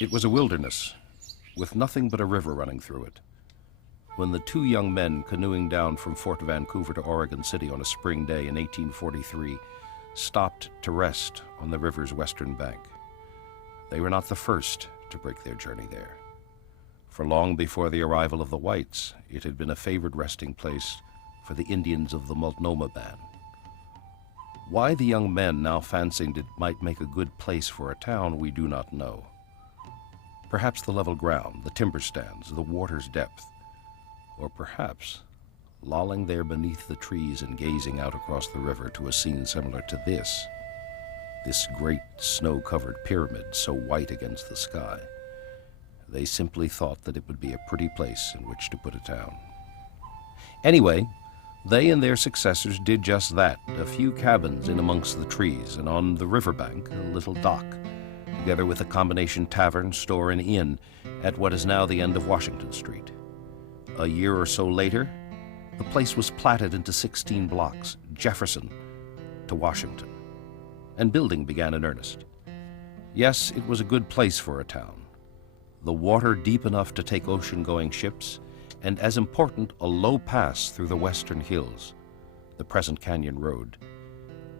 It was a wilderness, with nothing but a river running through it. When the two young men canoeing down from Fort Vancouver to Oregon City on a spring day in 1843 stopped to rest on the river's western bank, they were not the first to break their journey there. For long before the arrival of the whites, it had been a favored resting place for the Indians of the Multnomah Band. Why the young men now fancied it might make a good place for a town, we do not know. Perhaps the level ground, the timber stands, the water's depth, or perhaps lolling there beneath the trees and gazing out across the river to a scene similar to this great snow-covered pyramid so white against the sky. They simply thought that it would be a pretty place in which to put a town. Anyway, they and their successors did just that, a few cabins in amongst the trees, and on the riverbank, a little dock, together with a combination tavern, store, and inn at what is now the end of Washington Street. A year or so later, the place was platted into 16 blocks, Jefferson to Washington, and building began in earnest. Yes, it was a good place for a town. The water deep enough to take ocean-going ships, and as important, a low pass through the western hills, the present Canyon Road,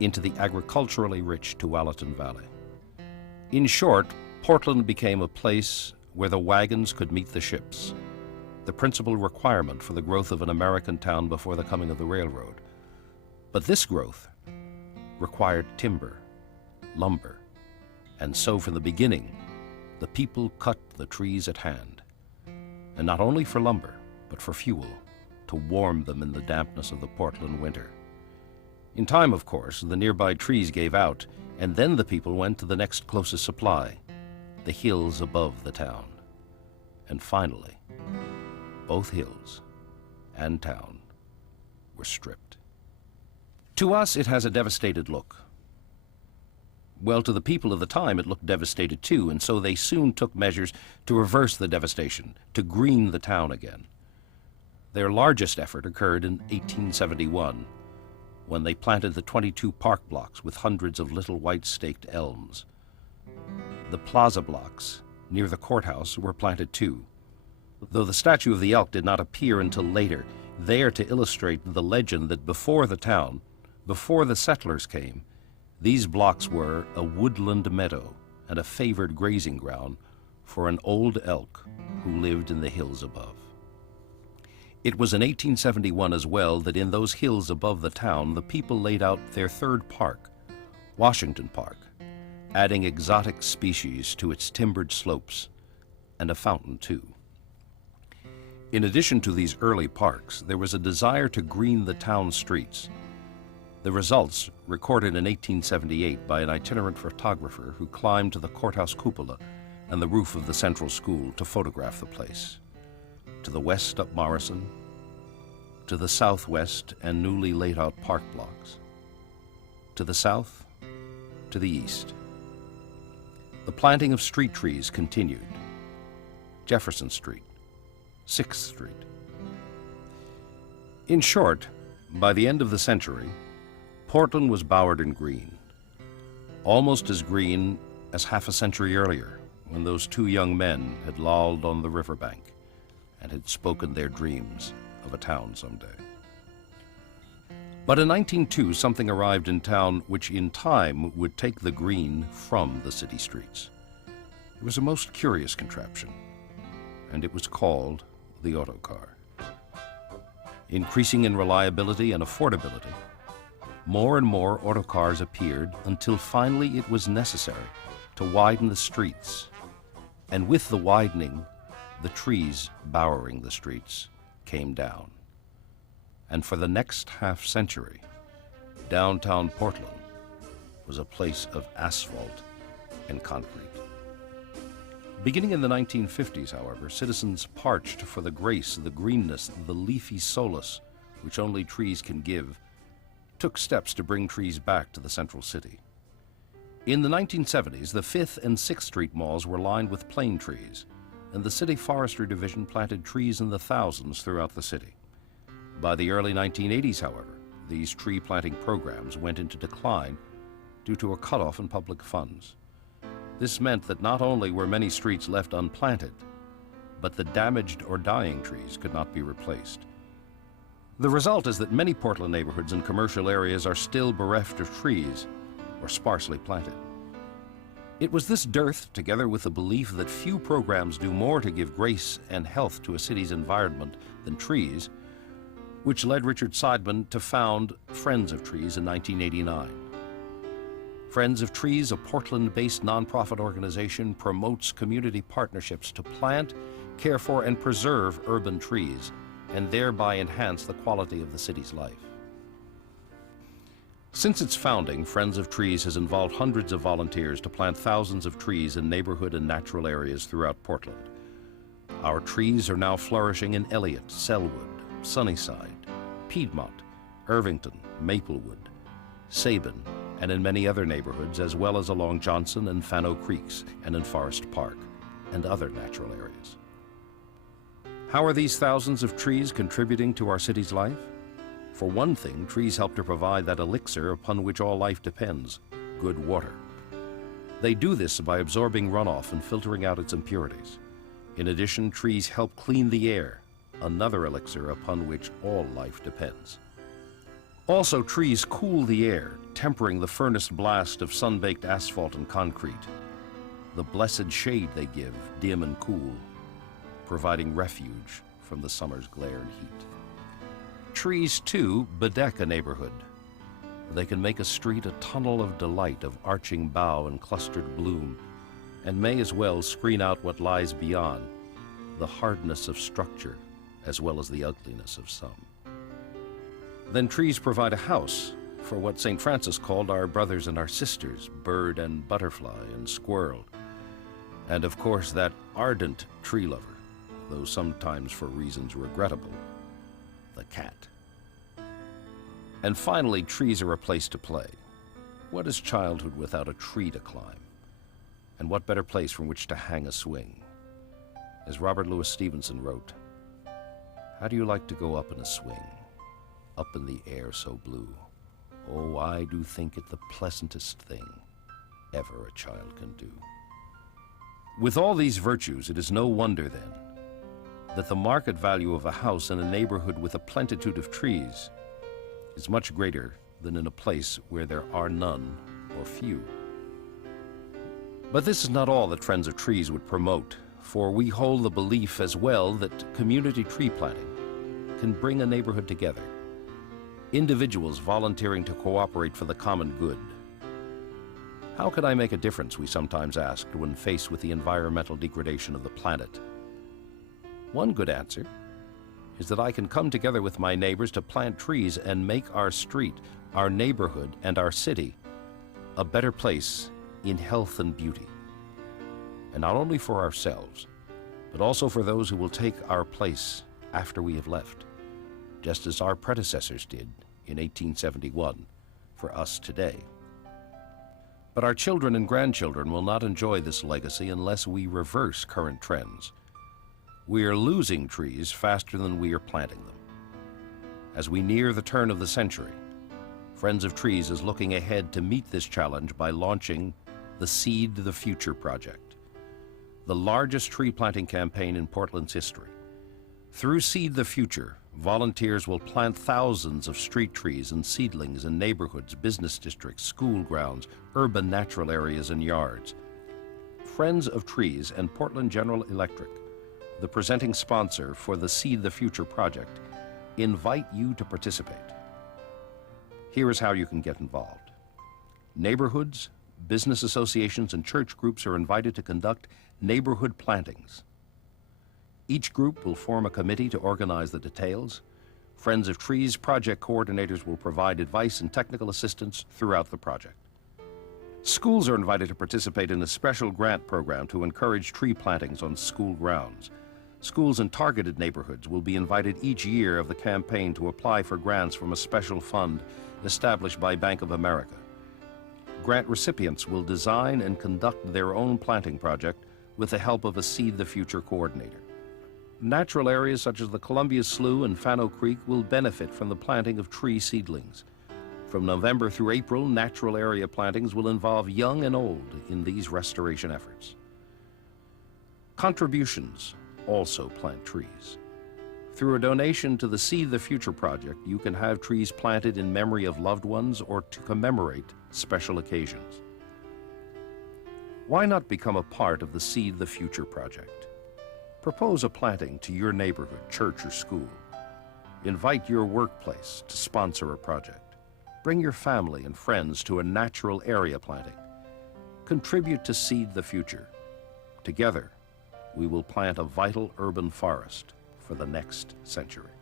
into the agriculturally rich Tualatin Valley. In short, Portland became a place where the wagons could meet the ships, the principal requirement for the growth of an American town before the coming of the railroad. But this growth required timber, lumber, and so from the beginning, the people cut the trees at hand, and not only for lumber, but for fuel, to warm them in the dampness of the Portland winter. In time, of course, the nearby trees gave out, and then the people went to the next closest supply, the hills above the town. And finally, both hills and town were stripped. To us, it has a devastated look. Well, to the people of the time, it looked devastated too, and so they soon took measures to reverse the devastation, to green the town again. Their largest effort occurred in 1871, when they planted the 22 park blocks with hundreds of little white staked elms. The plaza blocks near the courthouse were planted too, though the statue of the elk did not appear until later, there to illustrate the legend that before the town, before the settlers came, these blocks were a woodland meadow and a favored grazing ground for an old elk who lived in the hills above. It was in 1871 as well that in those hills above the town, the people laid out their third park, Washington Park, adding exotic species to its timbered slopes, and a fountain too. In addition to these early parks, there was a desire to green the town streets. The results, recorded in 1878 by an itinerant photographer who climbed to the courthouse cupola and the roof of the central school to photograph the place. To the west up Morrison, to the southwest and newly laid out park blocks, to the south, to the east. The planting of street trees continued. Jefferson Street, 6th Street. In short, by the end of the century, Portland was bowered in green, almost as green as half a century earlier, when those two young men had lolled on the riverbank and had spoken their dreams of a town someday. But in 1902, something arrived in town which in time would take the green from the city streets. It was a most curious contraption, and it was called the autocar. Increasing in reliability and affordability, more and more autocars appeared until finally it was necessary to widen the streets. And with the widening, the trees bowering the streets came down. And for the next half-century, downtown Portland was a place of asphalt and concrete. Beginning in the 1950s, however, citizens parched for the grace, the greenness, the leafy solace which only trees can give, took steps to bring trees back to the central city. In the 1970s, the 5th and 6th Street malls were lined with plane trees, and the City Forestry Division planted trees in the thousands throughout the city. By the early 1980s, however, these tree planting programs went into decline due to a cutoff in public funds. This meant that not only were many streets left unplanted, but the damaged or dying trees could not be replaced. The result is that many Portland neighborhoods and commercial areas are still bereft of trees or sparsely planted. It was this dearth, together with the belief that few programs do more to give grace and health to a city's environment than trees, which led Richard Seidman to found Friends of Trees in 1989. Friends of Trees, a Portland-based nonprofit organization, promotes community partnerships to plant, care for, and preserve urban trees, and thereby enhance the quality of the city's life. Since its founding, Friends of Trees has involved hundreds of volunteers to plant thousands of trees in neighborhood and natural areas throughout Portland. Our trees are now flourishing in Elliott, Selwood, Sunnyside, Piedmont, Irvington, Maplewood, Sabin, and in many other neighborhoods, as well as along Johnson and Fano Creeks and in Forest Park and other natural areas. How are these thousands of trees contributing to our city's life? For one thing, trees help to provide that elixir upon which all life depends, good water. They do this by absorbing runoff and filtering out its impurities. In addition, trees help clean the air, another elixir upon which all life depends. Also, trees cool the air, tempering the furnace blast of sun-baked asphalt and concrete. The blessed shade they give, dim and cool, providing refuge from the summer's glare and heat. Trees, too, bedeck a neighborhood. They can make a street a tunnel of delight of arching bough and clustered bloom, and may as well screen out what lies beyond, the hardness of structure as well as the ugliness of some. Then trees provide a house for what St. Francis called our brothers and our sisters, bird and butterfly and squirrel, and of course that ardent tree lover, though sometimes for reasons regrettable, the cat. And finally, trees are a place to play. What is childhood without a tree to climb? And what better place from which to hang a swing? As Robert Louis Stevenson wrote, "How do you like to go up in a swing, up in the air so blue? Oh, I do think it the pleasantest thing ever a child can do." With all these virtues, it is no wonder, then, that the market value of a house in a neighborhood with a plenitude of trees is much greater than in a place where there are none or few. But this is not all that Friends of Trees would promote, for we hold the belief as well that community tree planting can bring a neighborhood together, individuals volunteering to cooperate for the common good. How could I make a difference, we sometimes asked when faced with the environmental degradation of the planet. One good answer is that I can come together with my neighbors to plant trees and make our street, our neighborhood, and our city a better place in health and beauty. And not only for ourselves, but also for those who will take our place after we have left, just as our predecessors did in 1871 for us today. But our children and grandchildren will not enjoy this legacy unless we reverse current trends. We are losing trees faster than we are planting them. As we near the turn of the century, Friends of Trees is looking ahead to meet this challenge by launching the Seed the Future project, the largest tree planting campaign in Portland's history. Through Seed the Future, volunteers will plant thousands of street trees and seedlings in neighborhoods, business districts, school grounds, urban natural areas, and yards. Friends of Trees and Portland General Electric, the presenting sponsor for the Seed the Future project, invite you to participate. Here is how you can get involved. Neighborhoods, business associations, and church groups are invited to conduct neighborhood plantings. Each group will form a committee to organize the details. Friends of Trees project coordinators will provide advice and technical assistance throughout the project. Schools are invited to participate in a special grant program to encourage tree plantings on school grounds. Schools in targeted neighborhoods will be invited each year of the campaign to apply for grants from a special fund established by Bank of America. Grant recipients will design and conduct their own planting project with the help of a Seed the Future coordinator. Natural areas such as the Columbia Slough and Fano Creek will benefit from the planting of tree seedlings. From November through April, natural area plantings will involve young and old in these restoration efforts. Contributions also plant trees. Through a donation to the Seed the Future project, you can have trees planted in memory of loved ones or to commemorate special occasions. Why not become a part of the Seed the Future project? Propose a planting to your neighborhood, church, or school. Invite your workplace to sponsor a project. Bring your family and friends to a natural area planting. Contribute to Seed the Future. Together, we will plant a vital urban forest for the next century.